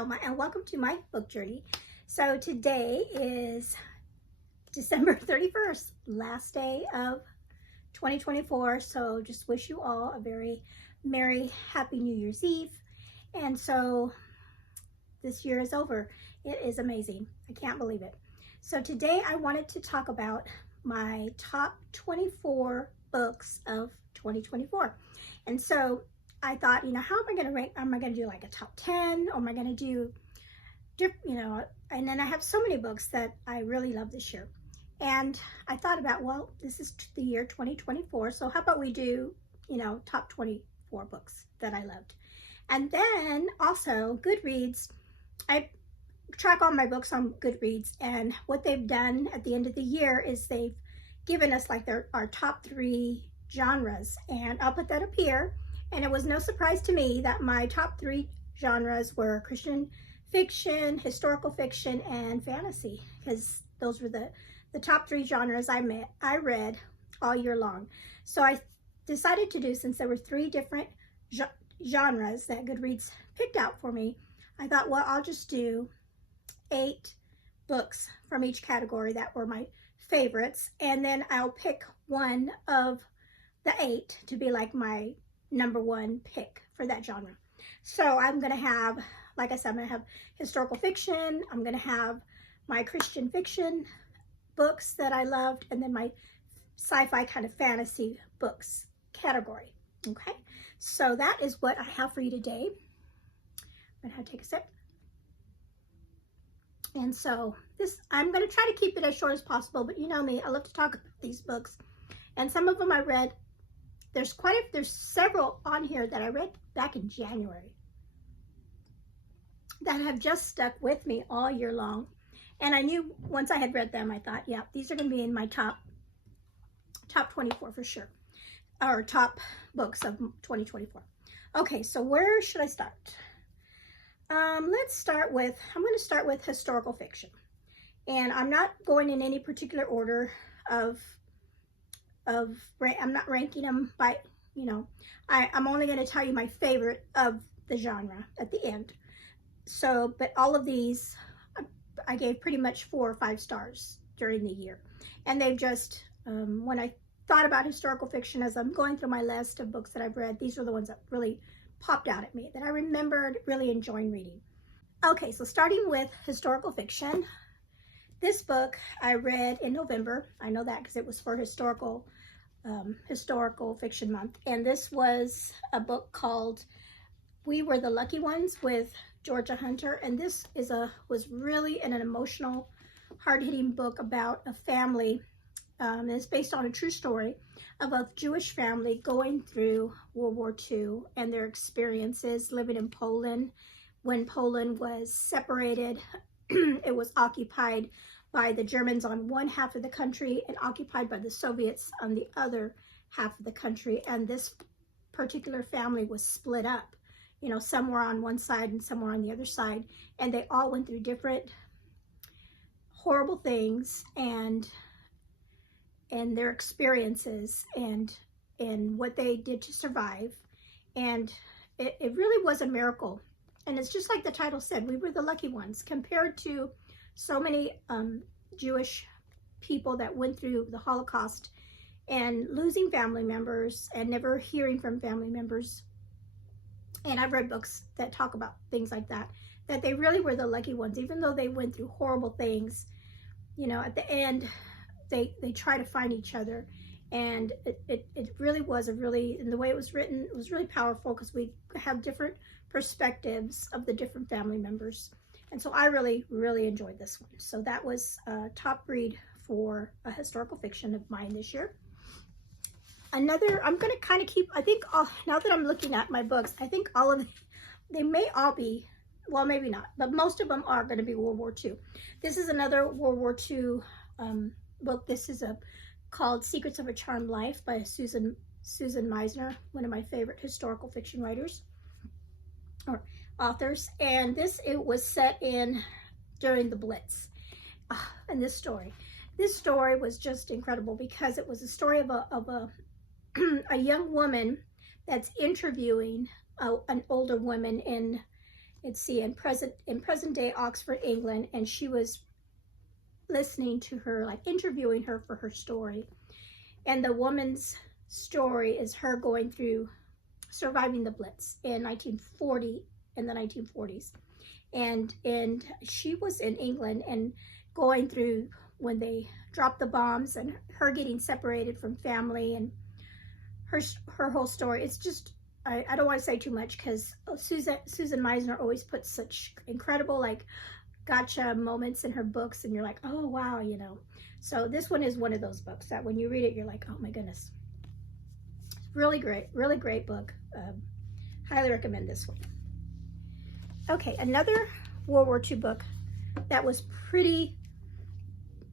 Selma, and welcome to my book journey. So today is December 31st, last day of 2024. So just wish you all a very merry, happy New Year's Eve. And so this year is over. It is amazing. I can't believe it. So today I wanted to talk about my top 24 books of 2024. And so I thought, how am I going to rank? Am I going to do like a top 10? Or am I going to do, and then I have so many books that I really love this year. And I thought about, well, this is the year 2024. So how about we do, top 24 books that I loved. And then also Goodreads, I track all my books on Goodreads. And what they've done at the end of the year is they've given us like our top 3 genres. And I'll put that up here. And it was no surprise to me that my top 3 genres were Christian fiction, historical fiction, and fantasy, because those were the top 3 genres I read all year long. So I decided to do, since there were 3 different genres that Goodreads picked out for me, I thought, well, I'll just do 8 books from each category that were my favorites, and then I'll pick one of the 8 to be like my number 1 pick for that genre. So I'm going to have, like I said, I'm going to have historical fiction, I'm going to have my Christian fiction books that I loved, and then my sci-fi kind of fantasy books category. Okay, so that is what I have for you today. I'm going to have to take a sip. And so I'm going to try to keep it as short as possible, but you know me, I love to talk about these books. And some of them I read. There's several on here that I read back in January that have just stuck with me all year long. And I knew once I had read them, I thought, yeah, these are going to be in my top 24 for sure, or top books of 2024. Okay, so where should I start? Let's start with, I'm going to start with historical fiction. And I'm not going in any particular order I'm not ranking them by, I'm only going to tell you my favorite of the genre at the end. So, but all of these, I gave pretty much 4 or 5 stars during the year. And they've just, when I thought about historical fiction, as I'm going through my list of books that I've read, these were the ones that really popped out at me, that I remembered really enjoying reading. Okay, so starting with historical fiction, this book I read in November. I know that because it was for historical fiction month. And this was a book called We Were the Lucky Ones with Georgia Hunter. And this was really an emotional, hard-hitting book about a family. It's based on a true story of a Jewish family going through World War II and their experiences living in Poland. When Poland was separated, it was occupied by the Germans on one half of the country and occupied by the Soviets on the other half of the country. And this particular family was split up, some were on one side and some were on the other side. And they all went through different horrible things and their experiences and what they did to survive. And it really was a miracle. And it's just like the title said, we were the lucky ones, compared to so many Jewish people that went through the Holocaust and losing family members and never hearing from family members. And I've read books that talk about things like that they really were the lucky ones, even though they went through horrible things. At the end, they try to find each other. And it really was and the way it was written, it was really powerful, because we have different perspectives of the different family members. And so I really, really enjoyed this one. So that was a top read for a historical fiction of mine this year. Another, I'm going to kind of keep, I think, now that I'm looking at my books, I think all of them, they may all be, well, maybe not, but most of them are going to be World War II. This is another World War II book. This is called Secrets of a Charmed Life by Susan Meissner, one of my favorite historical fiction writers or authors. And it was set during the Blitz. And this story was just incredible, because it was a story of a young woman that's interviewing an older woman let's see, in present day Oxford, England, and she was listening to her, like interviewing her for her story. And the woman's story is her going through surviving the Blitz in 1940, in the 1940s. And she was in England and going through when they dropped the bombs and her getting separated from family and her whole story. It's just, I don't want to say too much because Susan Meissner always puts such incredible like gotcha moments in her books, and you're like, oh wow, you know. So this one is one of those books that when you read it, you're like, oh my goodness. Really great book. Highly recommend this one. Okay, another World War II book that was pretty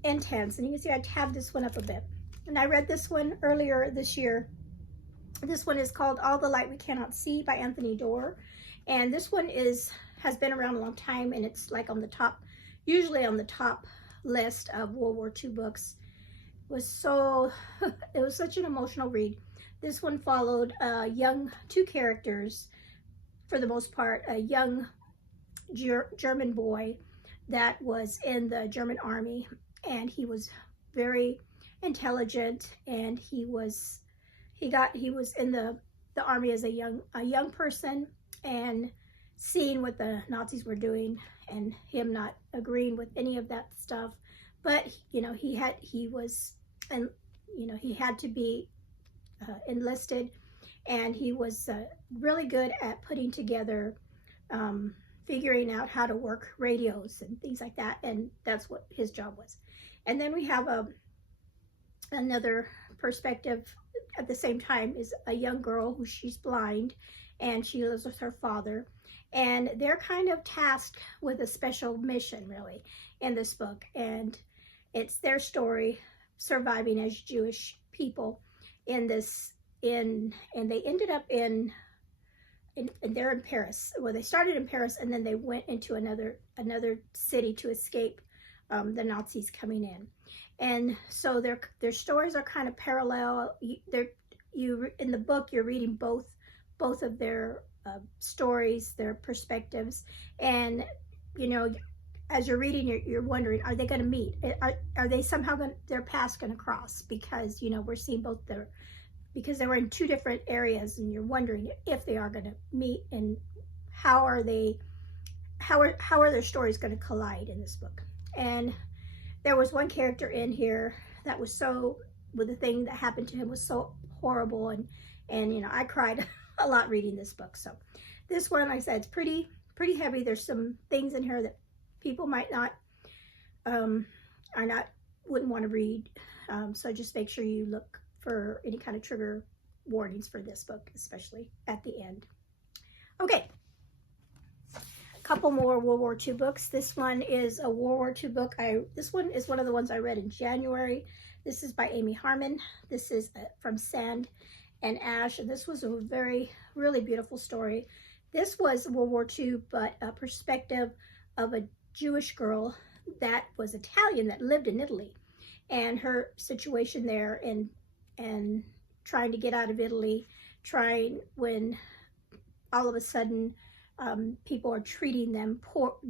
intense, and you can see I tabbed this one up a bit. And I read this one earlier this year. This one is called All the Light We Cannot See by Anthony Doerr. And this one has been around a long time, and it's like on the top, usually on the top list of World War II books. It was such an emotional read. This one followed two characters, for the most part, a young German boy that was in the German army, and he was very intelligent, and he was in the army as a young person, and seeing what the Nazis were doing and him not agreeing with any of that stuff. But you know, he had to be enlisted, and he was really good at putting together, figuring out how to work radios and things like that, and that's what his job was. And then we have another perspective at the same time, is a young girl who she's blind, and she lives with her father, and they're kind of tasked with a special mission really in this book, and it's their story surviving as Jewish people in this, and they ended up they're in Paris. Well, they started in Paris, and then they went into another city to escape the Nazis coming in. And so their stories are kind of parallel. In the book, you're reading both of their stories, their perspectives, and you know, as you're reading, you're wondering, are they going to meet? Are they somehow their paths going to cross? Because you know, we're seeing both because they were in two different areas, and you're wondering if they are going to meet, and how are their stories going to collide in this book. And there was one character in here that was the thing that happened to him was so horrible, and you know, I cried a lot reading this book. So this one, like I said, it's pretty heavy. There's some things in here that people might not wouldn't want to read, so just make sure you look for any kind of trigger warnings for this book, especially at the end. Okay, a couple more World War II books. This one is a World War II book. This one is one of the ones I read in January. This is by Amy Harmon. This is from Sand and Ash, and this was a really beautiful story. This was World War II, but a perspective of a Jewish girl that was Italian that lived in Italy, and her situation there, and trying to get out of Italy, when all of a sudden people are treating them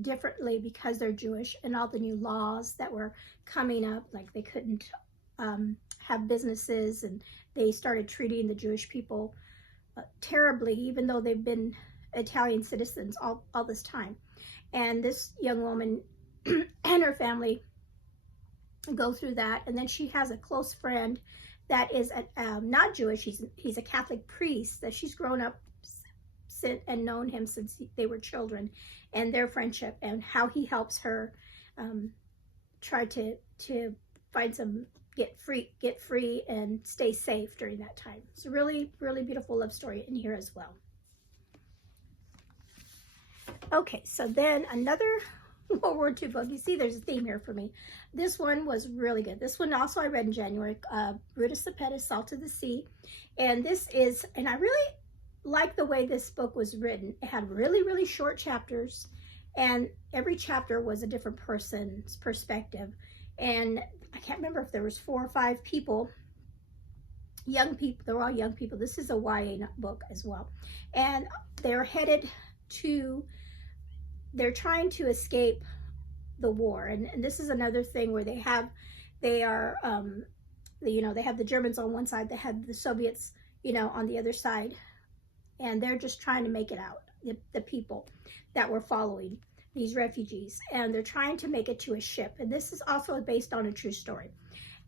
differently because they're Jewish, and all the new laws that were coming up, like they couldn't have businesses, and they started treating the Jewish people terribly, even though they've been Italian citizens all this time. And this young woman and her family go through that, and then she has a close friend that is not Jewish. He's a Catholic priest that she's grown up and known him since they were children, and their friendship and how he helps her try to find get free and stay safe during that time. It's a really beautiful love story in here as well. Okay, so then another World War II book. You see there's a theme here for me. This one was really good. This one also I read in January, Ruta Sepetys, Salt of the Sea. And I really like the way this book was written. It had really short chapters, and every chapter was a different person's perspective. And I can't remember if there was 4 or 5 people, young people. They're all young people. This is a YA book as well. And they're headed to they're trying to escape the war. And this is another thing where they have they have the Germans on one side, they have the Soviets on the other side, and they're just trying to make it out, the people that were following these refugees, and they're trying to make it to a ship. And this is also based on a true story.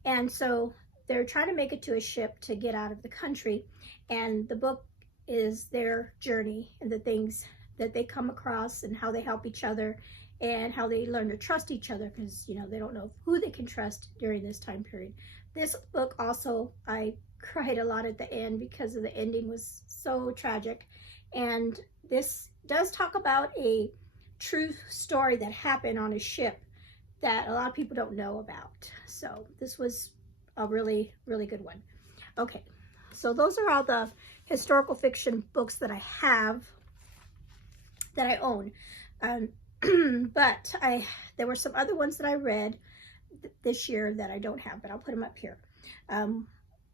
And so they're trying to make it to a ship to get out of the country, and the book is their journey and the things that they come across and how they help each other and how they learn to trust each other, because they don't know who they can trust during this time period. This book also, I cried a lot at the end because of the ending was so tragic. And this does talk about a true story that happened on a ship that a lot of people don't know about. So this was a really, really good one. Okay, so those are all the historical fiction books that I have, that I own. But there were some other ones that I read this year that I don't have, but I'll put them up here.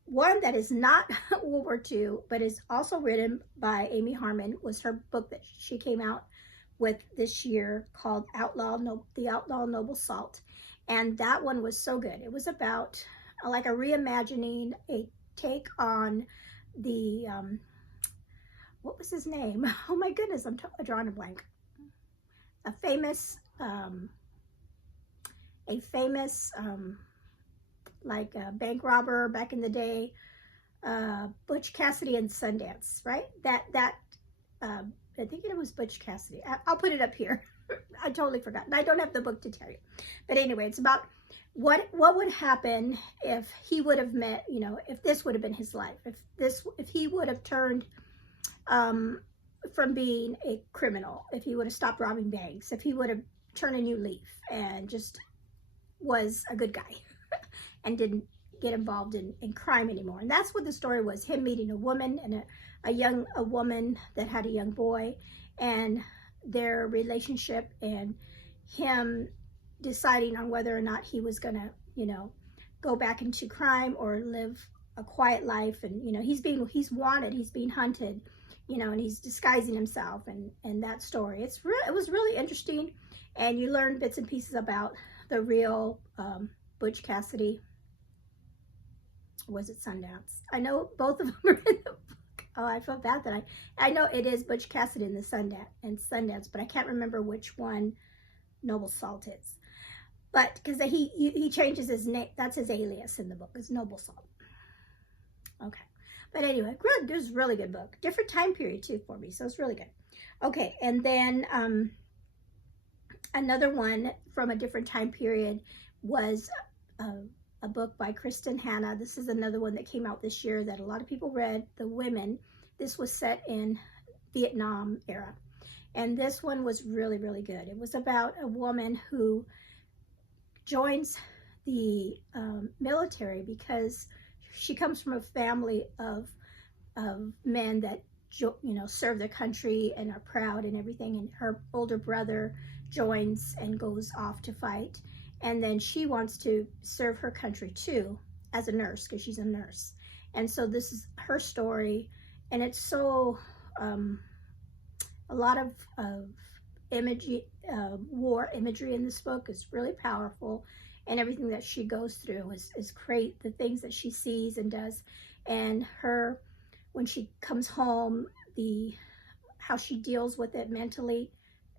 One that is not World War II, but is also written by Amy Harmon, was her book that she came out with this year called Outlaw, The Outlaw Noble Salt. And that one was so good. It was about like a reimagining, a take on the, what was his name? Oh my goodness, I'm drawing a blank. A famous like a bank robber back in the day, Butch Cassidy and Sundance, right? I think it was Butch Cassidy. I'll put it up here. I totally forgot. I don't have the book to tell you. But anyway, it's about what would happen if he would have met, if this would have been his life, if he would have turned from being a criminal, if he would have stopped robbing banks, if he would have turned a new leaf and just was a good guy and didn't get involved in crime anymore. And that's what the story was, him meeting a woman and a woman that had a young boy, and their relationship, and him deciding on whether or not he was gonna go back into crime or live a quiet life. And he's wanted, he's being hunted, and he's disguising himself, and that story, it was really interesting. And you learn bits and pieces about the real Butch Cassidy. Was it Sundance? I know both of them are in the book. Oh, I feel bad that I know it is Butch Cassidy in the Sundance, but I can't remember which one Noble Salt is. But because he changes his name, that's his alias in the book, is Noble Salt. Okay, but anyway, good. This is a really good book. Different time period too for me, so it's really good. Okay, and then another one from a different time period was a book by Kristin Hanna. This is another one that came out this year that a lot of people read, The Women. This was set in Vietnam era. And this one was really, really good. It was about a woman who joins the military because she comes from a family of men that serve their country and are proud and everything. And her older brother joins and goes off to fight. And then she wants to serve her country too as a nurse, because she's a nurse. And so this is her story, and it's so a lot of imagery, war imagery in this book is really powerful, and everything that she goes through is great. The things that she sees and does, and her, when she comes home, how she deals with it mentally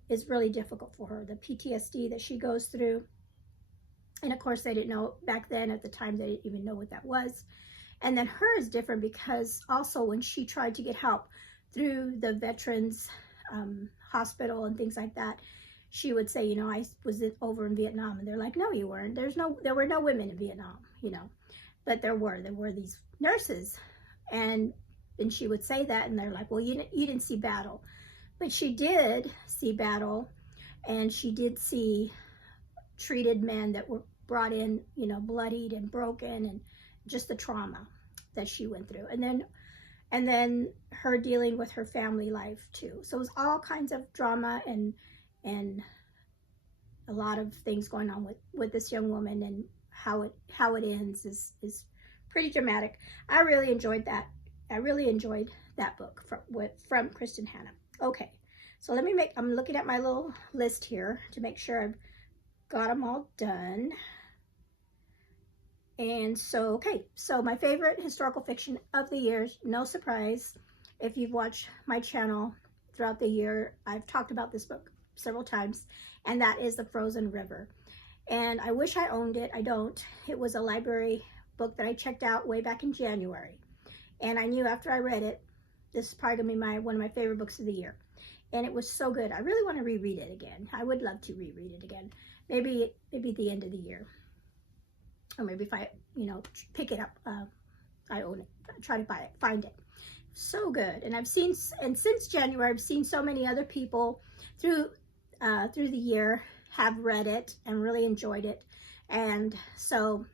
is really difficult for her. The PTSD that she goes through. And of course, they didn't know back then, at the time, they didn't even know what that was. And then her is different because also when she tried to get help through the veterans hospital and things like that, she would say, I was over in Vietnam. And they're like, no, you weren't. There were no women in Vietnam, but there were these nurses. And she would say that, and they're like, well, you didn't see battle. But she did see battle, and she did see treated men that were brought in, bloodied and broken, and just the trauma that she went through. And then her dealing with her family life too. So it was all kinds of drama and a lot of things going on with this young woman, and how it ends is pretty dramatic. I really enjoyed that. I really enjoyed that book from Kristin Hanna. Okay, So I'm looking at my little list here to make sure I've got them all done. And so, okay, so my favorite historical fiction of the year, no surprise, if you've watched my channel throughout the year, I've talked about this book several times, and that is The Frozen River. And I wish I owned it. I don't. It was a library book that I checked out way back in January. And I knew after I read it, this is probably going to be one of my favorite books of the year. And it was so good. I really want to reread it again. I would love to reread it again. Maybe at the end of the year. Or maybe if I, pick it up, I own it, try to buy it, find it. So good. And since January, I've seen so many other people through the year have read it and really enjoyed it. And so,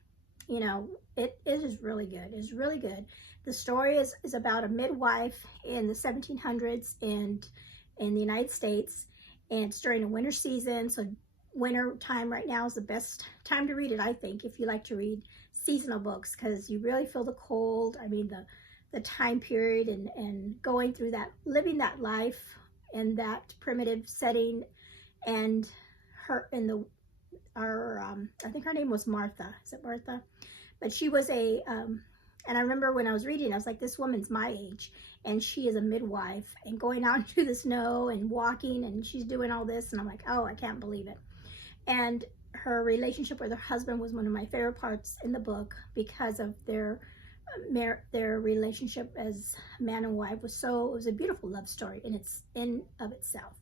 it is really good. It's really good. The story is about a midwife in the 1700s in the United States. And it's during the winter season. So winter time right now is the best time to read it, I think, if you like to read seasonal books, because you really feel the cold. I mean, the time period and going through that, living that life in that primitive setting. And I think her name was Martha. Is it Martha? But she was and I remember when I was reading, I was like, this woman's my age, and she is a midwife and going out into the snow and walking, and she's doing all this, and I'm like, oh, I can't believe it. And her relationship with her husband was one of my favorite parts in the book, because of their relationship as man and wife it was a beautiful love story in of itself.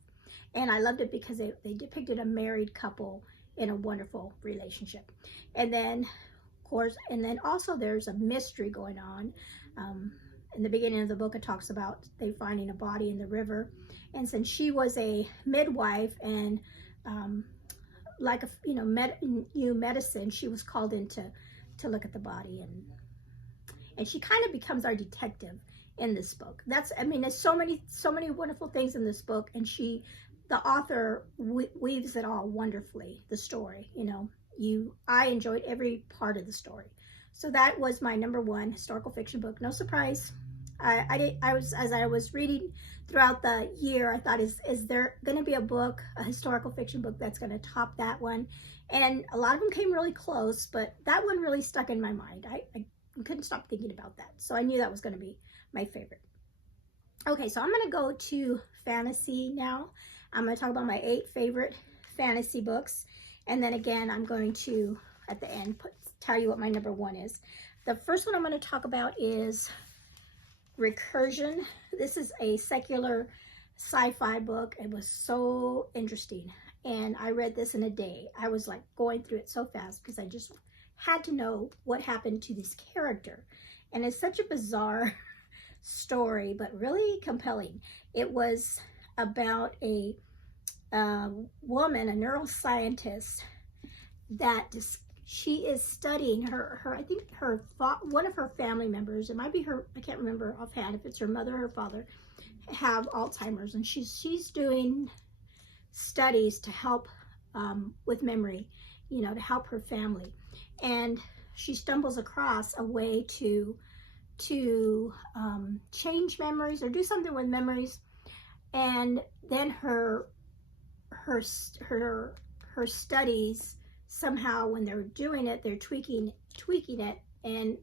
And I loved it because they depicted a married couple in a wonderful relationship. And then, of course, also there's a mystery going on. In the beginning of the book, it talks about they finding a body in the river. And since she was a midwife and like medicine, she was called in to look at the body, and she kind of becomes our detective in this book. There's so many wonderful things in this book, and the author weaves it all wonderfully, the story. I enjoyed every part of the story. So that was my number one historical fiction book. No surprise. As I was reading throughout the year, I thought, is there going to be a historical fiction book that's going to top that one? And a lot of them came really close, but that one really stuck in my mind. I couldn't stop thinking about that. So I knew that was going to be my favorite. Okay, so I'm going to go to fantasy now. I'm going to talk about my 8 favorite fantasy books. And then again, I'm going to, at the end, tell you what my number 1 is. The first one I'm going to talk about is Recursion. This is a secular sci-fi book. It was so interesting, and I read this in a day. I was like going through it so fast because I just had to know what happened to this character. And it's such a bizarre story, but really compelling. It was about a woman, a neuroscientist, that she is studying I think one of her family members, it might be her, I can't remember offhand if it's her mother or her father, have Alzheimer's, and she's doing studies to help with memory, to help her family. And she stumbles across a way to change memories or do something with memories. And then her studies, somehow when they're doing it, they're tweaking it, and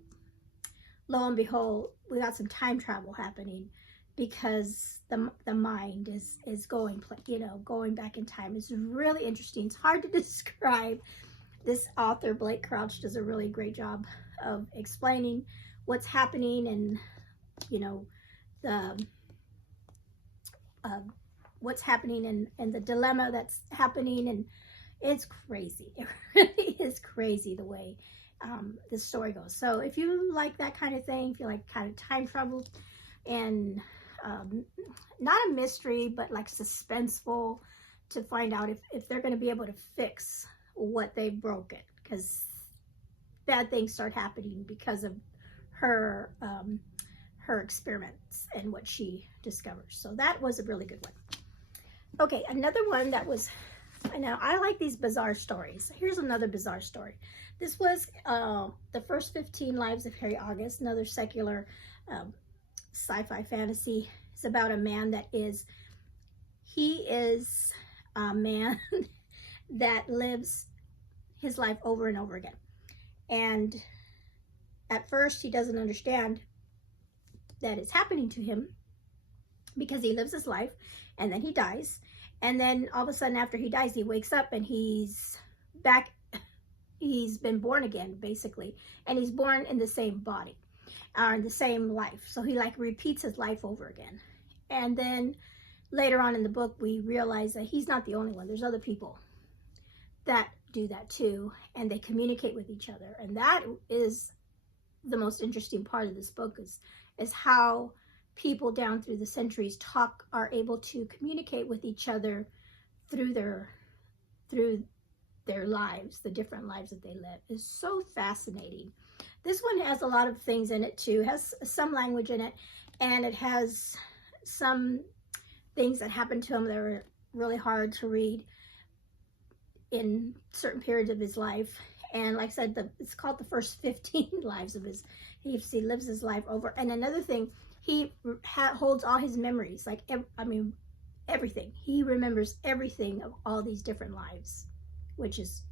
lo and behold, we got some time travel happening, because the mind is going back in time. It's really interesting. It's hard to describe. This author, Blake Crouch, does a really great job of explaining what's happening, and what's happening and the dilemma that's happening. And it's crazy. It really is crazy the way this story goes. So if you like that kind of thing, if you like kind of time travel and not a mystery, but like suspenseful, to find out if they're going to be able to fix what they've broken, because bad things start happening because of her experiments and what she discovers. So that was a really good one. Okay, another one that was, I know I like these bizarre stories. Here's another bizarre story. This was The First 15 Lives of Harry August, another secular sci-fi fantasy. It's about a man that he is a man that lives his life over and over again. And at first he doesn't understand that it's happening to him because he lives his life and then he dies. And then all of a sudden after he dies, he wakes up and he's back. He's been born again, basically. And he's born in the same body or in the same life. So he like repeats his life over again. And then later on in the book, we realize that he's not the only one. There's other people that do that too, and they communicate with each other. And that is the most interesting part of this book, is how people down through the centuries are able to communicate with each other through their lives, the different lives that they live. Is so fascinating. This one has a lot of things in it too. It has some language in it, and it has some things that happened to him that were really hard to read in certain periods of his life. And like I said, it's called the first 15 lives of his. He lives his life over. And another thing, he holds all his memories, like everything. He remembers everything of all these different lives,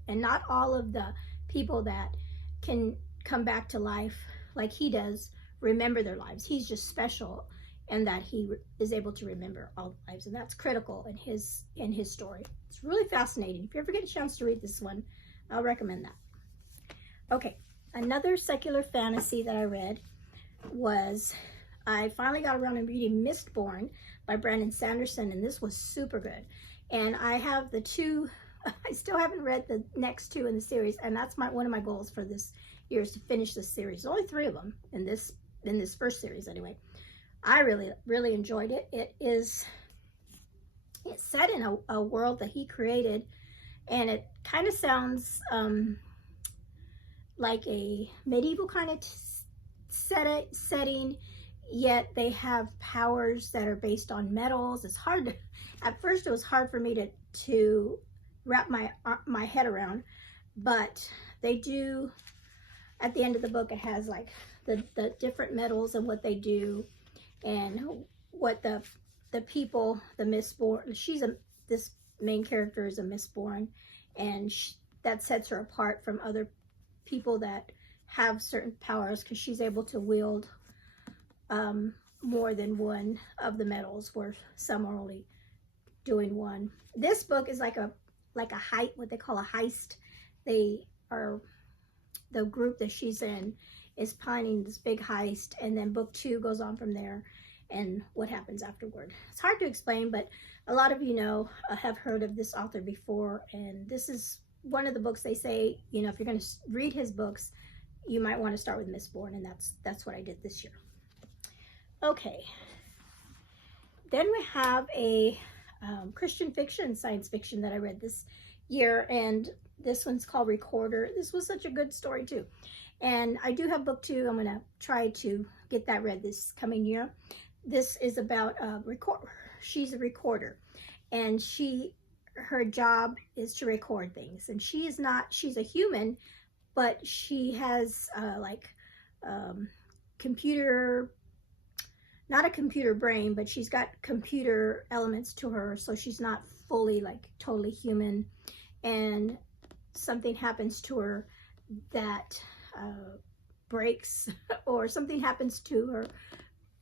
and not all of the people that can come back to life like he does remember their lives. He's just special in that he is able to remember all the lives, and that's critical in his story. It's really fascinating. If you ever get a chance to read this one, I'll recommend that. Okay, another secular fantasy that I read was, I finally got around to reading Mistborn by Brandon Sanderson, and this was super good. And I have the two, I still haven't read the next two in the series, and that's one of my goals for this year, is to finish this series. There's only 3 of them in this first series anyway. I really enjoyed it. It's set in a world that he created, and it kind of sounds like a medieval kind of setting, yet they have powers that are based on metals. It's hard to, at first it was hard for me to wrap my head around, but they do, at the end of the book, it has like the different metals and what they do, and what the people, the Mistborn, this main character is a Mistborn, and that sets her apart from other people that have certain powers, because she's able to wield more than one of the metals, where some are only doing one. This book is like a what they call a heist. The group that she's in is planning this big heist, and then book 2 goes on from there and what happens afterward. It's hard to explain, but a lot of you have heard of this author before, and this is one of the books they say, if you're going to read his books, you might want to start with Mistborn, and that's what I did this year. Okay, then we have a Christian fiction, science fiction that I read this year, and this one's called Recorder. This was such a good story too, and I do have book 2. I'm going to try to get that read this coming year. This is about she's a recorder, and her job is to record things, and she's a human, but she has not a computer brain, but she's got computer elements to her, so she's not fully totally human. And something happens to her that breaks, or something happens to her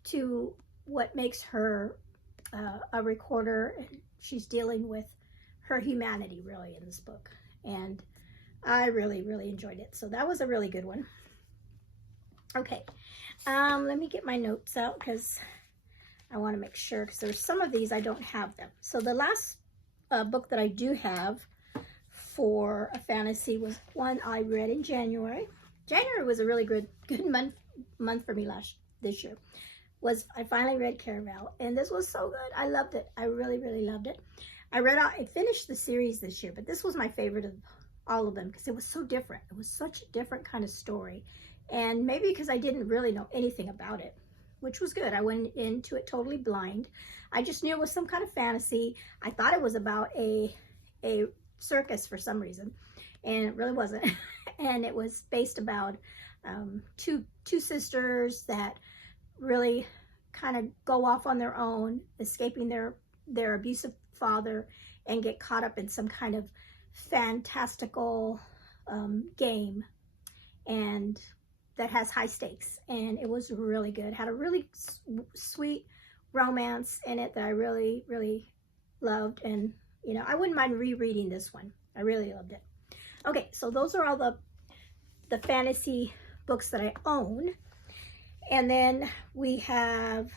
to what makes her a recorder. She's dealing with her humanity really in this book, and I really enjoyed it. So that was a really good one. Okay, let me get my notes out, because I want to make sure, because there's some of these I don't have them. So the last book that I do have for a fantasy was one I read in January. January was a really good month for me this year. I finally read Caravel, and this was so good. I loved it. I really loved it. I finished the series this year, but this was my favorite of all of them, because it was so different. It was such a different kind of story, and maybe because I didn't really know anything about it, which was good. I went into it totally blind. I just knew it was some kind of fantasy. I thought it was about a circus for some reason, and it really wasn't. And it was based about two sisters that really kind of go off on their own, escaping their abusive father and get caught up in some kind of fantastical game, and that has high stakes. And it was really good. Had a really sweet romance in it that I really, really loved. And, you know, I wouldn't mind rereading this one. I really loved it. Okay, so those are all the fantasy books that I own. And then we have,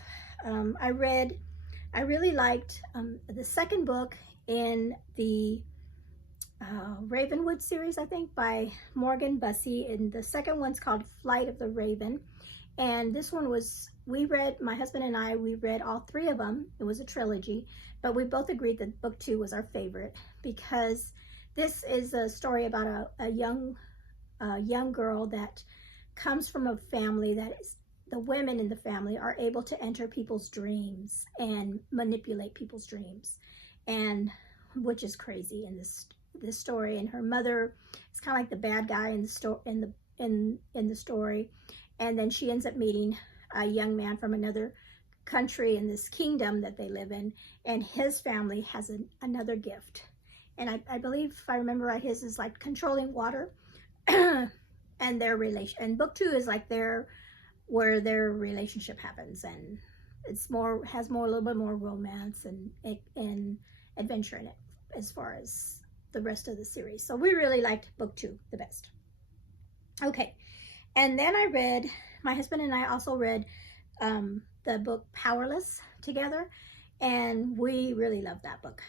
I really liked the second book in the Ravenwood series, I think, by Morgan Busse. And the second one's called Flight of the Raven. And this one was, my husband and I, we read all three of them. It was a trilogy, but we both agreed that book 2 was our favorite, because this is a story about a young girl that comes from a family that is, the women in the family are able to enter people's dreams and manipulate people's dreams, and which is crazy in this story. And her mother is kind of like the bad guy in the story. And then she ends up meeting a young man from another country in this kingdom that they live in, and his family has another gift. And I believe, if I remember right, his is like controlling water. And their relation, and book 2 is like where their relationship happens, and it's has a little bit more romance and adventure in it as far as the rest of the series. So we really liked book 2 the best. Okay, and then my husband and I also read the book Powerless together, and we really loved that book.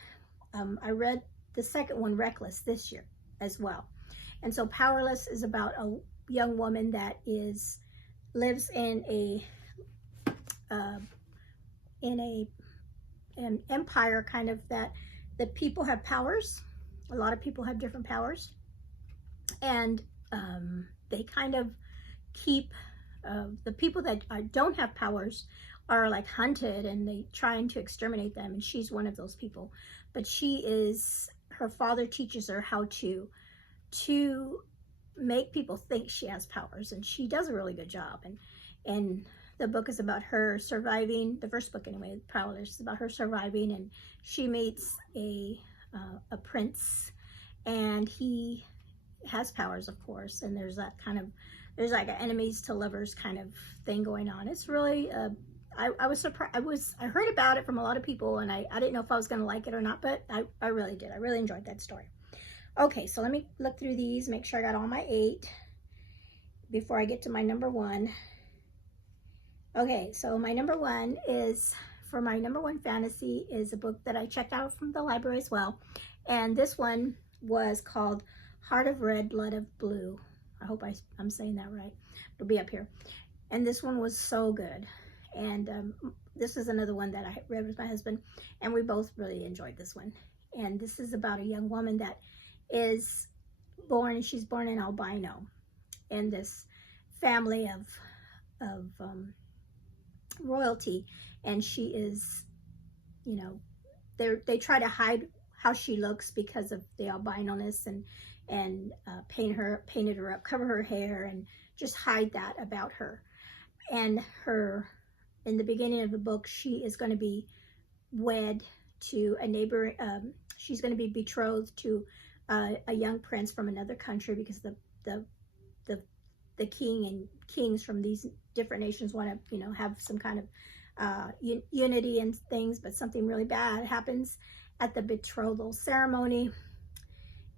I read the second one, Reckless, this year as well. And so Powerless is about a young woman that lives in an empire, kind of, that the people have powers. A lot of people have different powers, and they kind of keep the people that don't have powers are like hunted, and they trying to exterminate them. And she's one of those people, but her father teaches her how to make people think she has powers, and she does a really good job. And the book is about her surviving. The first book, anyway, Powerless, is about her surviving, and she meets a prince, and he has powers, of course. And there's like an enemies to lovers kind of thing going on. It's really I was surprised. I heard about it from a lot of people, and I didn't know if I was going to like it or not, but I really did. I really enjoyed that story. Okay, so let me look through these, make sure I got all my 8 before I get to my number 1. Okay, so my number 1 for my number 1 fantasy is a book that I checked out from the library as well. And this one was called Heart of Red, Blood of Blue. I hope I'm saying that right. It'll be up here. And this one was so good. And this is another one that I read with my husband, and we both really enjoyed this one. And this is about a young woman that is born, she's born in albino, in this family of royalty, and she is, you know, they try to hide how she looks because of the albino-ness, and painted her up, cover her hair, and just hide that about her. And in the beginning of the book, she is going to be wed to a neighbor. She's going to be betrothed to a young prince from another country, because the king and kings from these different nations want to, you know, have some kind of unity and things. But something really bad happens at the betrothal ceremony,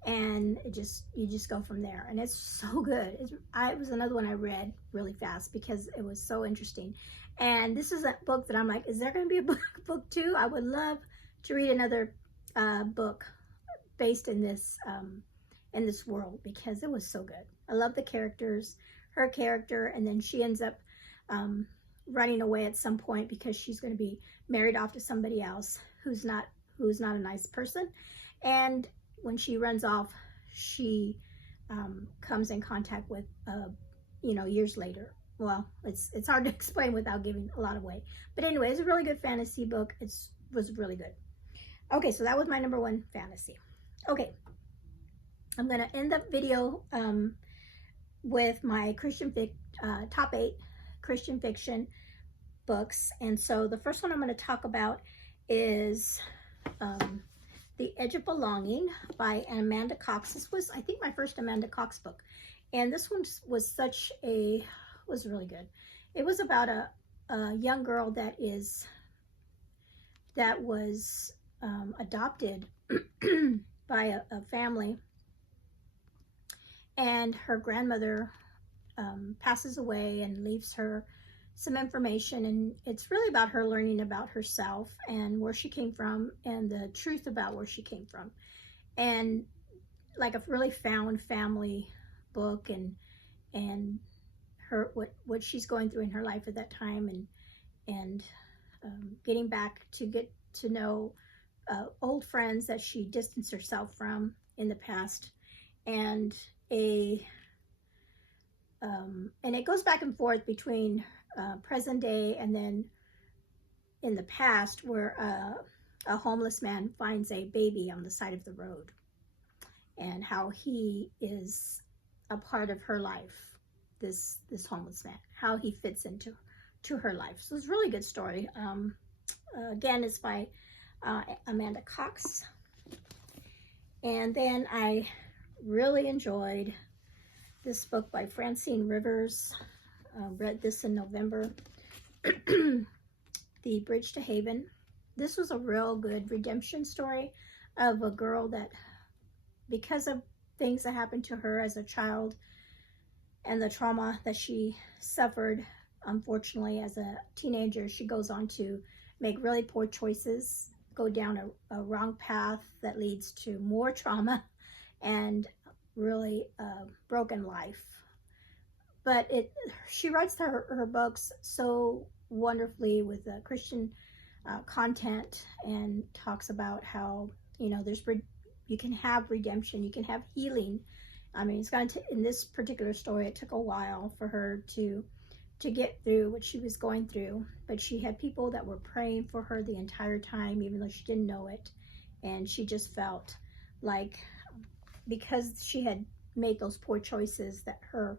and you just go from there. And it's so good. It was another one I read really fast because it was so interesting. And this is a book that I'm like, is there going to be a book 2? I would love to read another book based in this world, because it was so good. I love the characters, her character, and then she ends up running away at some point because she's going to be married off to somebody else who's not a nice person. And when she runs off, she comes in contact with, you know, years later. Well, it's hard to explain without giving a lot away. But anyway, it's a really good fantasy book. It was really good. Okay, so that was my number 1 fantasy. Okay, I'm going to end the video with my top 8 Christian fiction books. And so the first one I'm going to talk about is The Edge of Belonging by Amanda Cox. This was, I think, my first Amanda Cox book. And this one was was really good. It was about a young girl that was adopted by a family, and her grandmother passes away and leaves her some information, and it's really about her learning about herself and where she came from and the truth about where she came from, and like a really found family book, and her what she's going through in her life at that time, and getting back to get to know old friends that she distanced herself from in the past, and it goes back and forth between present day and then in the past, where a homeless man finds a baby on the side of the road, and how he is a part of her life, this homeless man, how he fits into her life. So it's a really good story. Again, it's by Amanda Cox. And then I really enjoyed this book by Francine Rivers. Read this in November. The Bridge to Haven. This was a real good redemption story of a girl that, because of things that happened to her as a child and the trauma that she suffered, unfortunately, as a teenager, she goes on to make really poor choices, go down a wrong path that leads to more trauma and really broken life. But she writes her books so wonderfully with Christian content, and talks about how, you can have redemption, you can have healing. I mean, it's going to, in this particular story, it took a while for her to get through what she was going through, but she had people that were praying for her the entire time, even though she didn't know it. And she just felt like, because she had made those poor choices, that her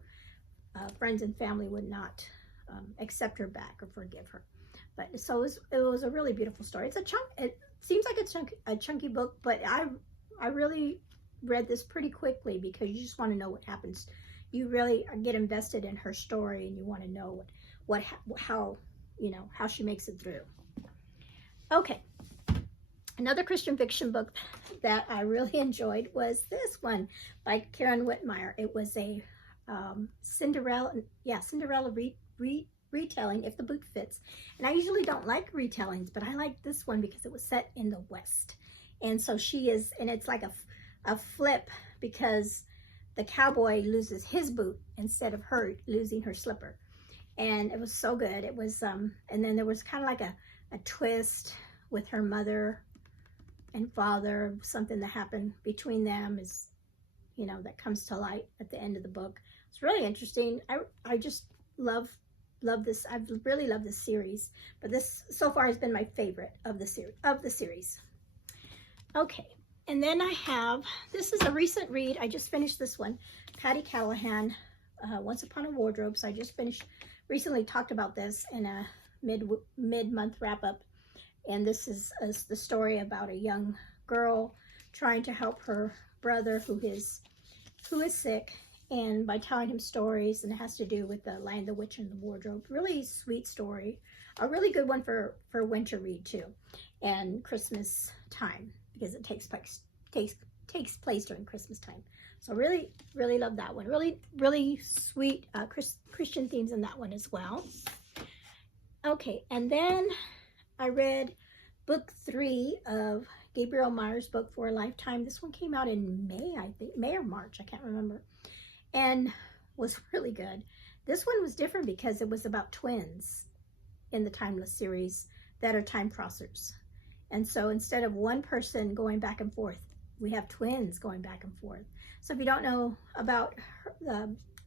friends and family would not accept her back or forgive her. But so it was a really beautiful story. It's it seems like a chunky book, but I really read this pretty quickly, because you just want to know what happens. You really get invested in her story, and you want to know how she makes it through. Okay, another Christian fiction book that I really enjoyed was this one by Karen Whitmire. It was a Cinderella retelling, If the Boot Fits. And I usually don't like retellings, but I like this one because it was set in the West. And so it's like a flip, because the cowboy loses his boot instead of her losing her slipper. And it was so good. It was, and then there was kind of like a twist with her mother and father, something that happened between them is, that comes to light at the end of the book. It's really interesting. I just love this. I've really loved this series, but this so far has been my favorite of the series. Okay. And then this is a recent read. I just finished this one, Patty Callahan, Once Upon a Wardrobe. So I just recently talked about this in a mid-month wrap-up. And this is the story about a young girl trying to help her brother who is sick, and by telling him stories, and it has to do with the Lion, the Witch, and the Wardrobe. Really sweet story. A really good one for winter read too, and Christmas time, because it takes place during Christmas time. So really, really love that one. Really, really sweet Christian themes in that one as well. Okay, and then I read book 3 of Gabriel Meyer's book For a Lifetime. This one came out in May, I think, May or March, I can't remember, and was really good. This one was different because it was about twins in the Timeless series that are time crossers. And so instead of one person going back and forth, we have twins going back and forth. So if you don't know about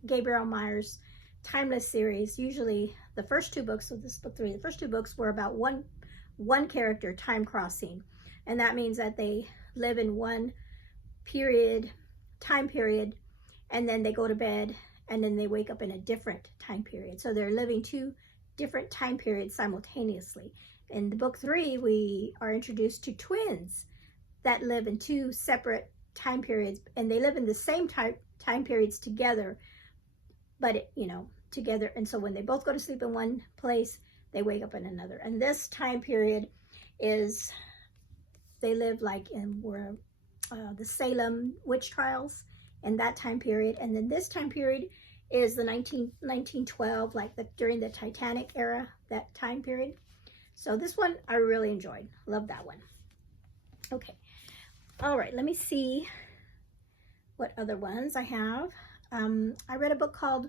Gabriel Meyer's Timeless series, usually the first 2 books of this book 3, the first 2 books were about one character time crossing. And that means that they live in one time period, and then they go to bed, and then they wake up in a different time period. So they're living 2 different time periods simultaneously. In the book 3, we are introduced to twins that live in 2 separate time periods, and they live in the same time periods together, but together. And so when they both go to sleep in one place, they wake up in another. And this time period is, they live like in where the Salem witch trials in that time period. And then this time period is the 1912, like during the Titanic era, that time period. So this one I really enjoyed. Love that one. Okay. All right, let me see what other ones I have. I read a book called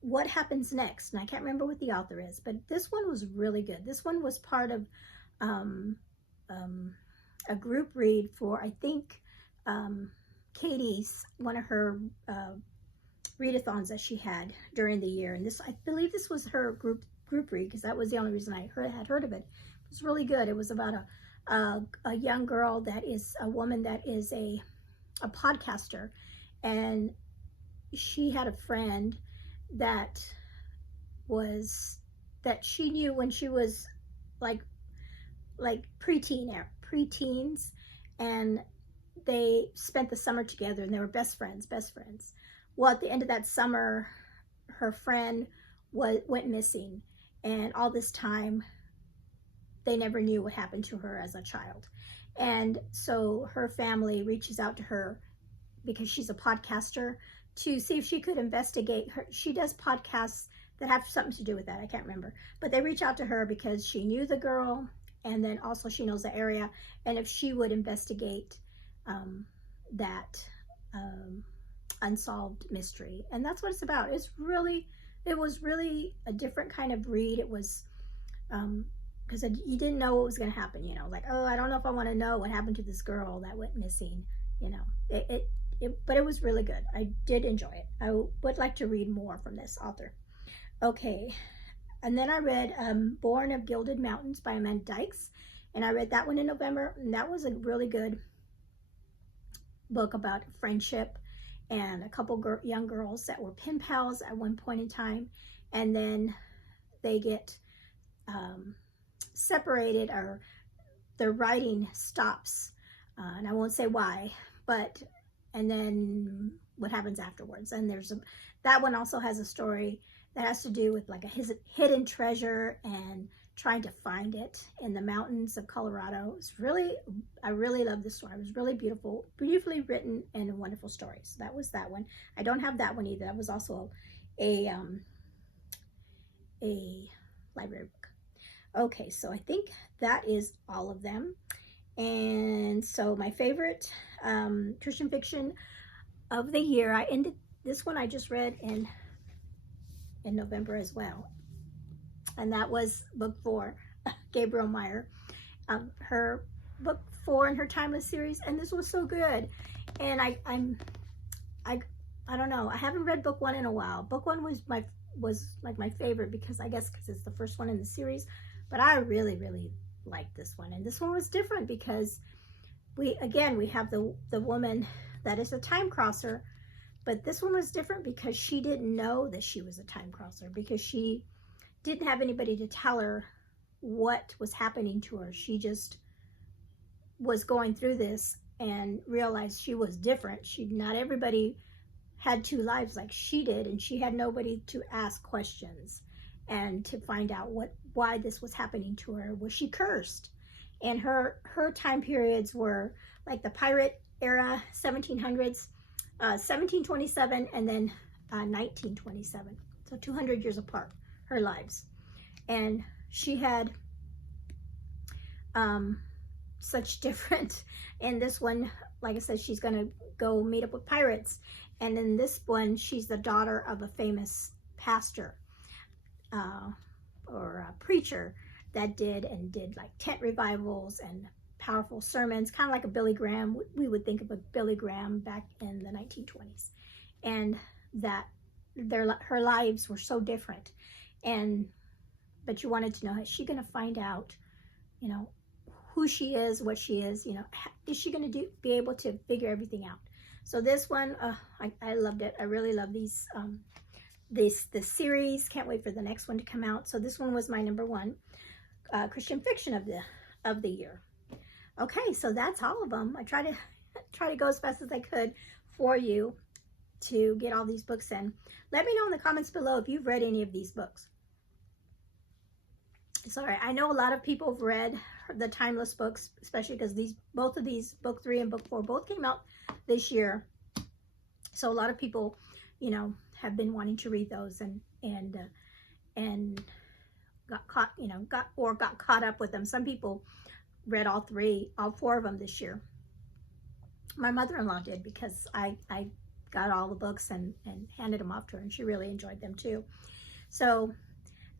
What Happens Next, and I can't remember what the author is, but this one was really good. This one was part of a group read for, I think, Katie's, one of her readathons that she had during the year. And this, I believe this was her group read, because that was the only reason I had heard of it. It was really good. It was about a young girl that is a woman that is a podcaster, and she had a friend that she knew when she was like preteens, and they spent the summer together, and they were best friends. Well, at the end of that summer, her friend went missing, and all this time they never knew what happened to her as a child. And so her family reaches out to her, because she's a podcaster, to see if she could investigate her. She does podcasts that have something to do with that. I can't remember, but they reach out to her because she knew the girl, and then also she knows the area, and if she would investigate that unsolved mystery. And that's what it's about. It was really a different kind of read. It was because you didn't know what was going to happen, like, oh, I don't know if I want to know what happened to this girl that went missing, but it was really good. I did enjoy it. I would like to read more from this author. Okay, and then I read Born of Gilded Mountains by Amanda Dykes, and I read that one in November, and that was a really good book about friendship and a couple young girls that were pen pals at one point in time, and then they get separated, or their writing stops, and I won't say why, and then what happens afterwards. And that one also has a story that has to do with like a hidden treasure and trying to find it in the mountains of Colorado. I really love this story. It was really beautifully written, and a wonderful story. So that was that one. I don't have that one either. That was also a library book. Okay, so I think that is all of them. And so my favorite Christian fiction of the year, I ended this one I just read in November as well, and that was book 4, Gabriel Meyer, her book 4 in her Timeless series, and this was so good. And I don't know, I haven't read book 1 in a while. Book 1 was like my favorite, because it's the first one in the series, but I really liked this one. And this one was different because we have the woman that is a time crosser, but this one was different because she didn't know that she was a time crosser, because she didn't have anybody to tell her what was happening to her. She just was going through this and realized she was different. Not everybody had 2 lives like she did, and she had nobody to ask questions and to find out why this was happening to her. Was she cursed? And her time periods were like the pirate era, 1700s, 1727, and then 1927. So 200 years apart, her lives. And she had such different, in this one, like I said, she's going to go meet up with pirates. And in this one, she's the daughter of a famous pastor or a preacher that did like tent revivals and powerful sermons, kind of like a Billy Graham. We would think of a Billy Graham back in the 1920s. And that her lives were so different. But you wanted to know, is she going to find out, who she is, what she is, is she going to be able to figure everything out? So this one, I loved it. I really love these this series. Can't wait for the next one to come out. So this one was my number one Christian fiction of the year. Okay, so that's all of them. I try to go as fast as I could for you to get all these books in. Let me know in the comments below if you've read any of these books. Sorry, I know a lot of people have read the Timeless books, especially because both of these, book 3 and book 4, both came out this year. So a lot of people, you know, have been wanting to read those and got caught up with them. Some people read all 4 of them this year. My mother-in-law did, because I got all the books and handed them off to her, and she really enjoyed them too. So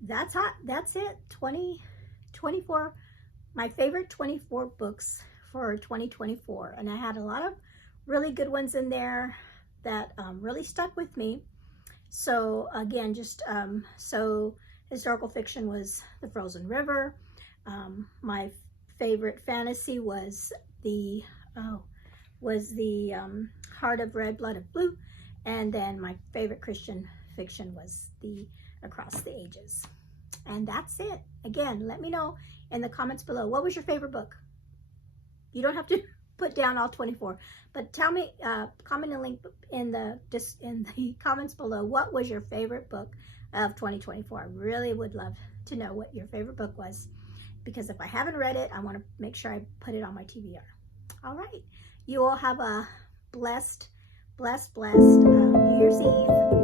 that's it. 2024, my favorite 24 books for 2024, and I had a lot of really good ones in there that really stuck with me. So again, just so historical fiction was The Frozen River. My favorite fantasy was the Heart of Red, Blood of Blue, and then my favorite Christian fiction was the Across the Ages. And that's it. Again, let me know in the comments below, what was your favorite book? You don't have to put down all 24, but tell me, comment and link in the comments below, what was your favorite book of 2024? I really would love to know what your favorite book was, because if I haven't read it, I want to make sure I put it on my TBR. All right. You all have a blessed New Year's Eve.